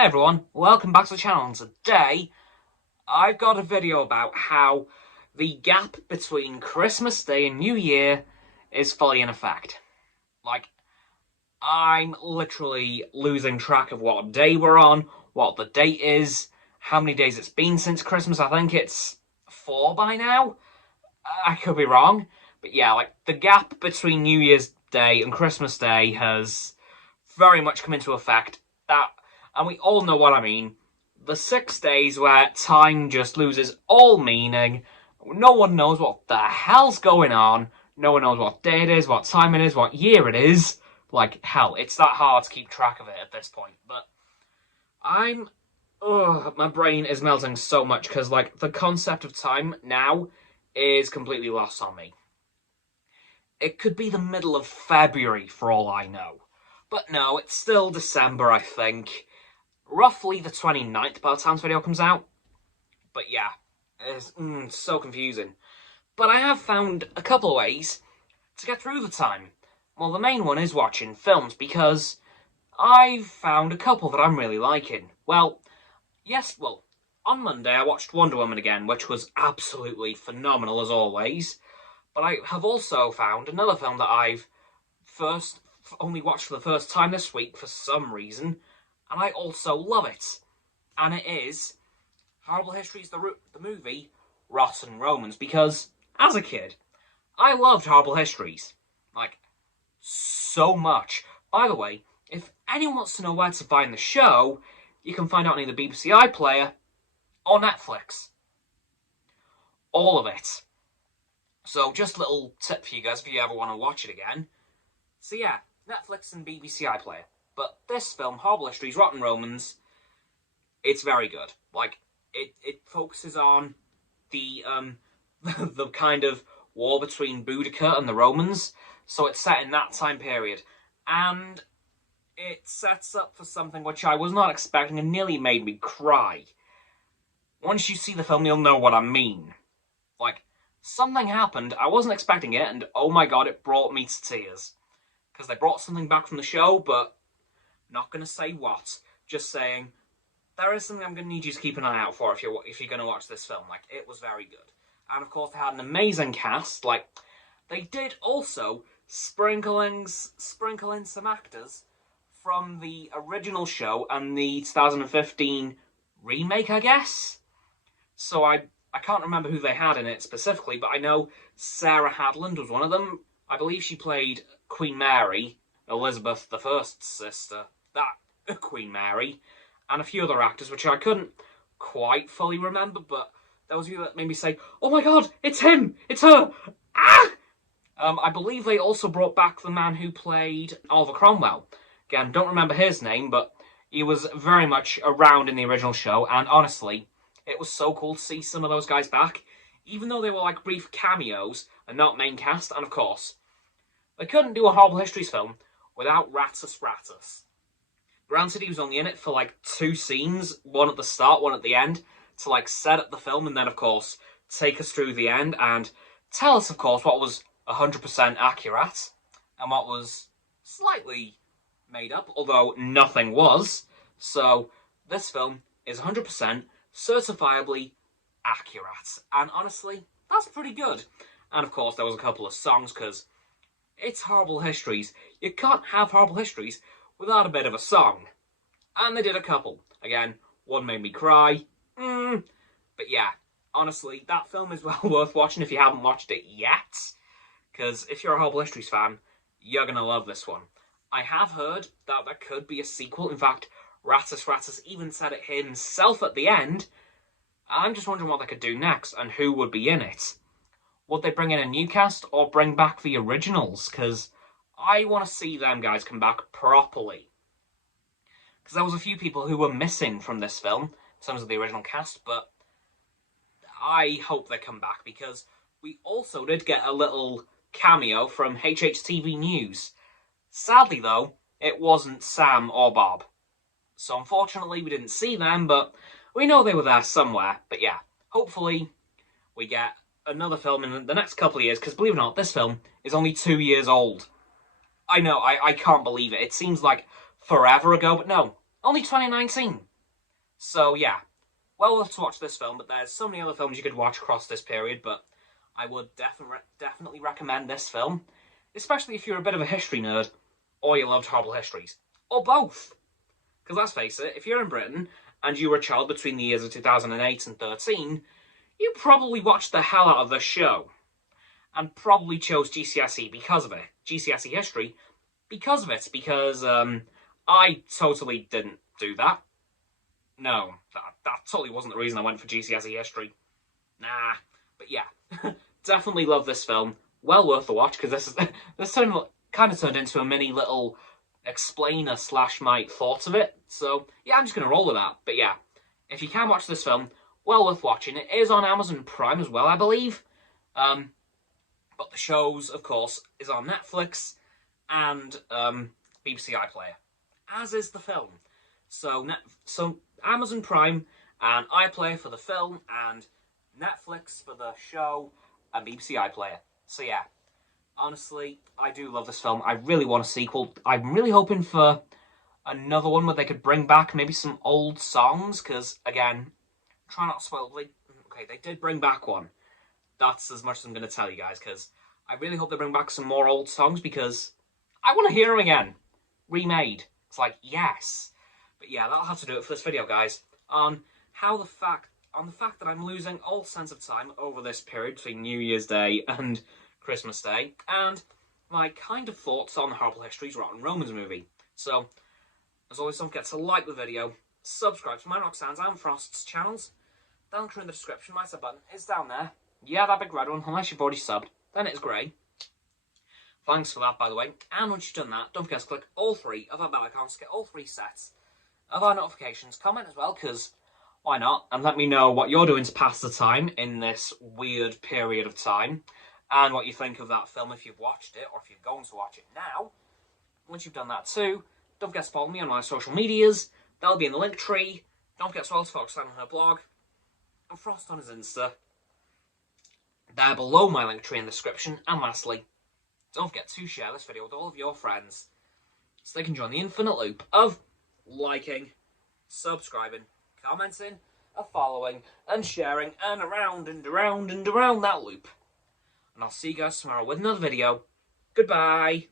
Hey everyone, welcome back to the channel, and today I've got a video about how the gap between Christmas Day and New Year is fully in effect. I'm literally losing track of what day we're on, what the date is, how many days it's been since Christmas. I think it's 4 by now. I could be wrong, but yeah, the gap between New Year's Day and Christmas Day has very much come into effect. And we all know what I mean. The 6 days where time just loses all meaning. No one knows what the hell's going on. No one knows what day it is, what time it is, what year it is. Hell, it's that hard to keep track of it at this point. But my brain is melting so much because, the concept of time now is completely lost on me. It could be the middle of February for all I know. But no, it's still December, I think. Roughly the 29th by the time this video comes out. But yeah, it's so confusing. But I have found a couple of ways to get through the time. Well, the main one is watching films, because I've found a couple that I'm really liking. On Monday I watched Wonder Woman again, which was absolutely phenomenal as always. But I have also found another film that I've only watched for the first time this week for some reason, and I also love it. And it is Horrible Histories, the movie Rottenromans, because as a kid, I loved Horrible Histories. So much. By the way, if anyone wants to know where to find the show, you can find out on either BBC iPlayer or Netflix. All of it. So just a little tip for you guys if you ever want to watch it again. So yeah, Netflix and BBC iPlayer. But this film, Horrible Histories, Rottenromans, it's very good. It focuses on the the kind of war between Boudica and the Romans. So it's set in that time period. And it sets up for something which I was not expecting and nearly made me cry. Once you see the film, you'll know what I mean. Something happened, I wasn't expecting it, and oh my god, it brought me to tears. Because they brought something back from the show, but not going to say what. Just saying, there is something I'm going to need you to keep an eye out for if you're going to watch this film. It was very good. And of course, they had an amazing cast. They did also sprinkle in some actors from the original show and the 2015 remake, I guess. So I can't remember who they had in it specifically, but I know Sarah Hadland was one of them. I believe she played Queen Mary, Elizabeth I's sister, that Queen Mary, and a few other actors, which I couldn't quite fully remember, but there was a few that made me say, oh my god, it's him! It's her! Ah! I believe they also brought back the man who played Oliver Cromwell. Again, don't remember his name, but he was very much around in the original show, and honestly, it was so cool to see some of those guys back, even though they were brief cameos and not main cast. And of course, they couldn't do a Horrible Histories film without Ratus. Granted, he was only in it for 2 scenes, one at the start, one at the end, to set up the film and then of course take us through the end and tell us of course what was 100% accurate and what was slightly made up, although nothing was. So this film is 100% certifiably accurate, and honestly, that's pretty good. And of course, there was a couple of songs, because it's Horrible Histories. You can't have Horrible Histories without a bit of a song. And they did a couple. Again, one made me cry. But yeah, honestly, that film is well worth watching if you haven't watched it yet, because if you're a Horrible Histories fan, you're gonna love this one. I have heard that there could be a sequel. In fact, Ratus even said it himself at the end. I'm just wondering what they could do next and who would be in it. Would they bring in a new cast or bring back the originals? Because I want to see them guys come back properly. Because there was a few people who were missing from this film in terms of the original cast, but I hope they come back, because we also did get a little cameo from HHTV News. Sadly though, it wasn't Sam or Bob. So unfortunately, we didn't see them, but we know they were there somewhere. But yeah, hopefully we get another film in the next couple of years, because believe it or not, this film is only 2 years old. I know, I can't believe it. It seems like forever ago, but no, only 2019. So yeah, well worth to watch this film, but there's so many other films you could watch across this period, but I would definitely recommend this film, especially if you're a bit of a history nerd, or you loved Horrible Histories, or both. Because let's face it, if you're in Britain, and you were a child between the years of 2008 and 13, you probably watched the hell out of this show. And probably chose GCSE because of it. GCSE History because of it. Because I totally didn't do that. No, that totally wasn't the reason I went for GCSE History. Nah. But yeah, definitely love this film. Well worth the watch, because this kind of turned into a mini little explainer / my thoughts of it. So yeah, I'm just going to roll with that. But yeah, if you can watch this film, well worth watching. It is on Amazon Prime as well, I believe. But the shows, of course, is on Netflix and BBC iPlayer, as is the film. So Amazon Prime and iPlayer for the film, and Netflix for the show, and BBC iPlayer. So yeah, honestly, I do love this film. I really want a sequel. I'm really hoping for another one where they could bring back maybe some old songs, because, again, try not to spoil. Okay, they did bring back one. That's as much as I'm going to tell you guys, because I really hope they bring back some more old songs, because I want to hear them again. Remade. It's like, yes. But yeah, that'll have to do it for this video, guys. On the fact that I'm losing all sense of time over this period between New Year's Day and Christmas Day, and my kind of thoughts on Horrible Histories Rotten Romans movie. So, as always, don't forget to like the video, subscribe to my Roxanne's and Frost's channels. Down in the description, my sub button is down there. Yeah, that big red one, unless you've already subbed, then it's grey. Thanks for that, by the way. And once you've done that, don't forget to click all 3 of our bell icons to get all 3 sets of our notifications. Comment as well, because why not? And let me know what you're doing to pass the time in this weird period of time, and what you think of that film if you've watched it, or if you're going to watch it now. Once you've done that too, don't forget to follow me on my social medias. They'll be in the link tree. Don't forget to follow Roxanne on her blog, and Frost on his Insta. They're below my link tree in the description. And lastly, don't forget to share this video with all of your friends, so they can join the infinite loop of liking, subscribing, commenting, following, and sharing, and around and around and around that loop. And I'll see you guys tomorrow with another video. Goodbye.